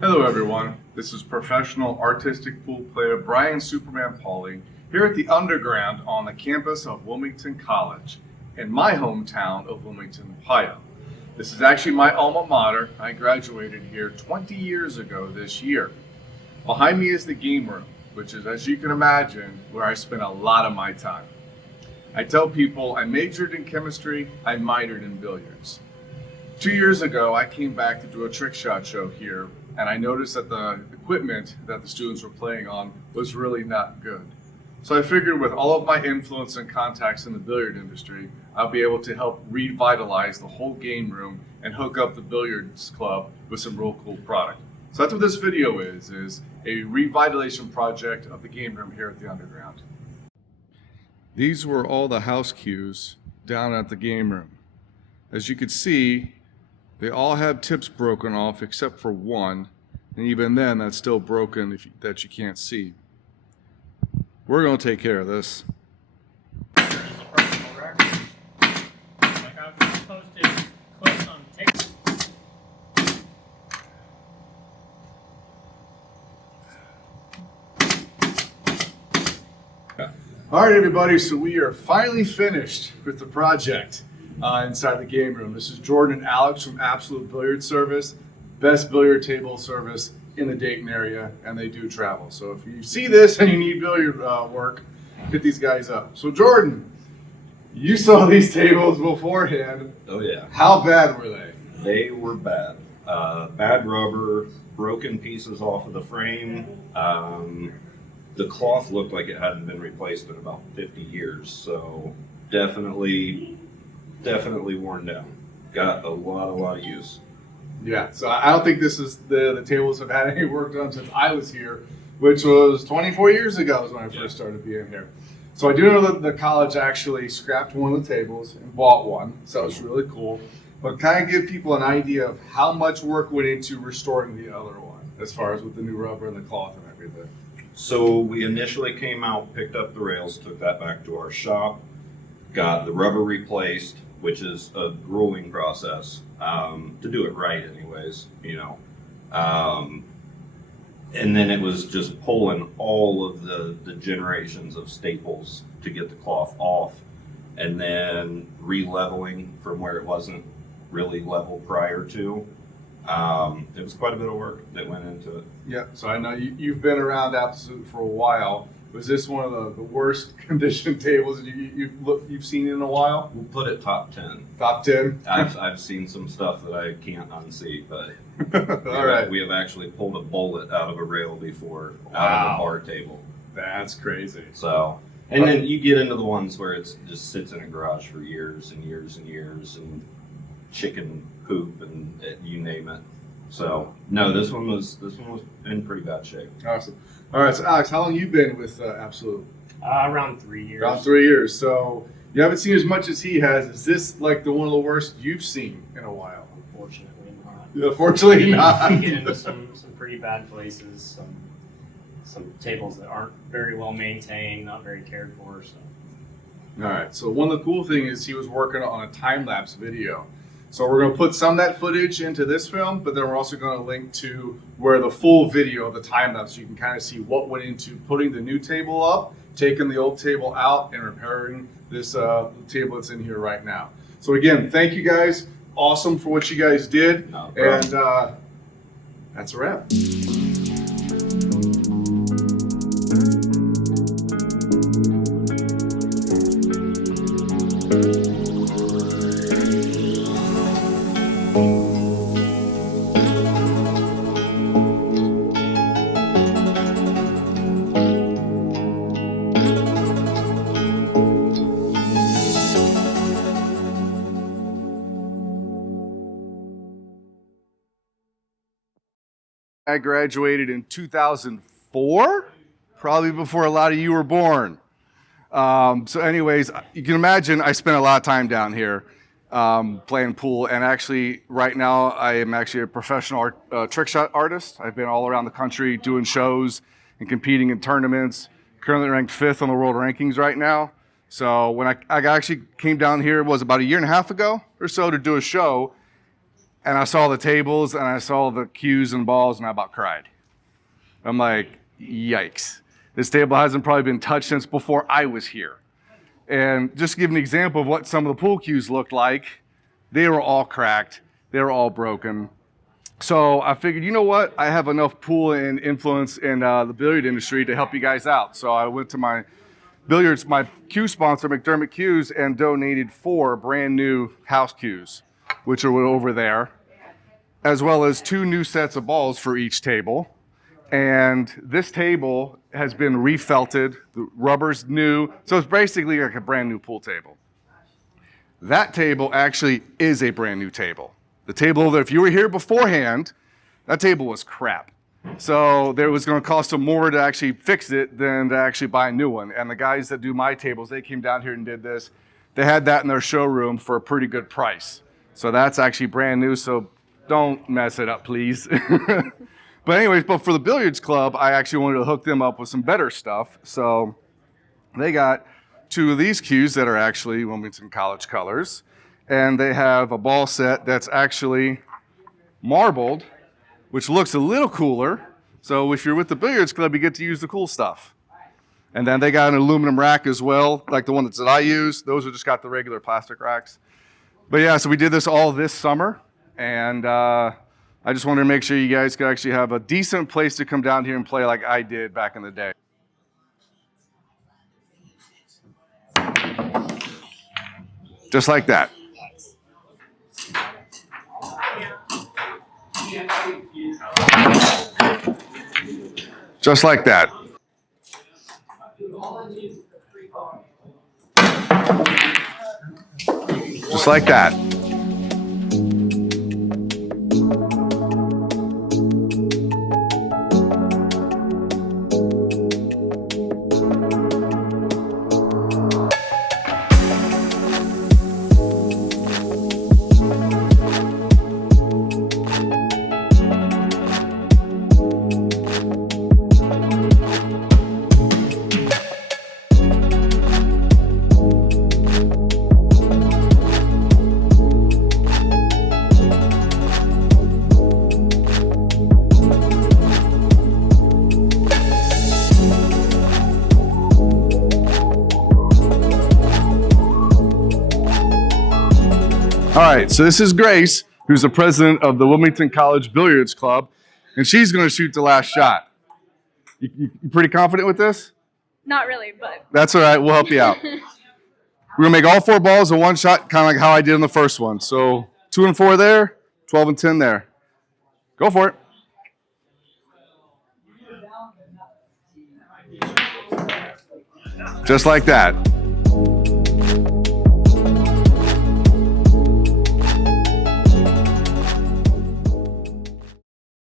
Hello everyone, this is professional artistic pool player Brian Superman Pauley here at the Underground on the campus of Wilmington College in my hometown of Wilmington, Ohio. This is actually my alma mater. I graduated here 20 years ago this year. Behind me is the game room, which is, as you can imagine, where I spend a lot of my time. I tell people I majored in chemistry, I minored in billiards. 2 years ago, I came back to do a trick shot show here, and I noticed that the equipment that the students were playing on was really not good. So I figured with all of my influence and contacts in the billiard industry, I'll be able to help revitalize the whole game room and hook up the billiards club with some real cool product. So that's what this video is a revitalization project of the game room here at the Underground. These were all the house cues down at the game room. As you can see, they all have tips broken off except for one, and even then that's still broken that you can't see. We're going to take care of this. There's a personal record. Like I've posted clips on TikTok. All right, everybody, so we are finally finished with the project inside the game room. This is Jordan and Alex from Absolute Billiard Service, best billiard table service in the Dayton area, and they do travel. So if you see this and you need billiard work, hit these guys up. So Jordan, you saw these tables beforehand. Oh yeah. How bad were they? They were bad. Bad rubber, broken pieces off of the frame. The cloth looked like it hadn't been replaced in about 50 years. So definitely worn down. Got a lot of use. Yeah, so I don't think this is the tables have had any work done since I was here, which was 24 years ago is when I first started being here. So I do know that the college actually scrapped one of the tables and bought one, so it's really cool. But kind of give people an idea of how much work went into restoring the other one, as far as with the new rubber and the cloth and everything. So we initially came out, picked up the rails, took that back to our shop, got the rubber replaced, which is a grueling process to do it right anyways, you know. And then it was just pulling all of the generations of staples to get the cloth off, and then re-leveling from where it wasn't really level prior to. It was quite a bit of work that went into it. Yeah, so I know you've been around Absolute for a while. Was this one of the worst condition tables you've seen in a while? We'll put it top 10. Top 10? I've seen some stuff that I can't unsee, but All right. we have actually pulled a bullet out of a rail before, out of a bar table. That's crazy. So, and then you get into the ones where it just sits in a garage for years and years and years, and chicken poop and you name it. So no, this one was in pretty bad shape. Awesome. All right, so Alex, how long you been with Absolute? Around 3 years. Around 3 years. So you haven't seen as much as he has. Is this like one of the worst you've seen in a while? Unfortunately not. Yeah, fortunately not. You get into some pretty bad places, some tables that aren't very well maintained, not very cared for. So. All right, so one of the cool things is he was working on a time-lapse video. So we're going to put some of that footage into this film, but then we're also going to link to where the full video of the time-lapse, you can kind of see what went into putting the new table up, taking the old table out, and repairing this table that's in here right now. So again, thank you guys. Awesome for what you guys did. No problem. And that's a wrap. I graduated in 2004, probably before a lot of you were born. So anyways, you can imagine I spent a lot of time down here playing pool, and actually right now I am actually a professional trick shot artist. I've been all around the country doing shows and competing in tournaments, currently ranked 5th on the world rankings right now. So when I actually came down here, it was about a year and a half ago or so to do a show. and I saw the tables and I saw the cues and balls and I about cried. I'm like, yikes. This table hasn't probably been touched since before I was here. And just to give an example of what some of the pool cues looked like, they were all cracked. They were all broken. So I figured, you know what? I have enough pool and influence in the billiard industry to help you guys out. So I went to my Billiards, my cue sponsor, McDermott Cues, and donated 4 brand new house cues, which are over there, as well as 2 new sets of balls for each table. And this table has been refelted, the rubber's new, so it's basically like a brand new pool table. That table actually is a brand new table. The table that if you were here beforehand, that table was crap. So there was going to cost them more to actually fix it than to actually buy a new one. And the guys that do my tables, they came down here and did this. They had that in their showroom for a pretty good price. So that's actually brand new, so don't mess it up, please. But anyways, but for the Billiards Club, I actually wanted to hook them up with some better stuff. So they got 2 of these cues that are actually Wilmington College colors. And they have a ball set that's actually marbled, which looks a little cooler. So if you're with the Billiards Club, you get to use the cool stuff. And then they got an aluminum rack as well, like the one that I use. Those are just got the regular plastic racks. But yeah, so we did this all this summer. And I just wanted to make sure you guys could actually have a decent place to come down here and play like I did back in the day. Just like that. Just like that. Just like that. All right, so this is Grace, who's the president of the Wilmington College Billiards Club, and she's going to shoot the last shot. You pretty confident with this? Not really, but. That's all right. We'll help you out. We're going to make all 4 balls in one shot, kind of like how I did in the first one. So 2 and 4 there, 12 and 10 there. Go for it. Just like that.